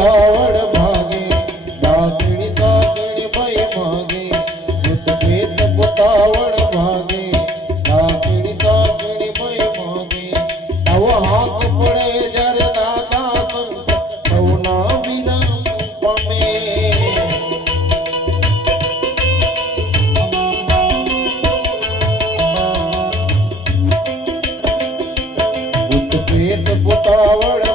પોતાવડ ભાગે દાતણી સાતણી ભય માગે ભૂત પ્રેત પોતાવડ ભાગે દાતણી સાતણી ભય માગે આવો હાથ પડે જ્યારે દાદા સંત સૌના વિરામ પામે ભૂત પ્રેત પોતાવડ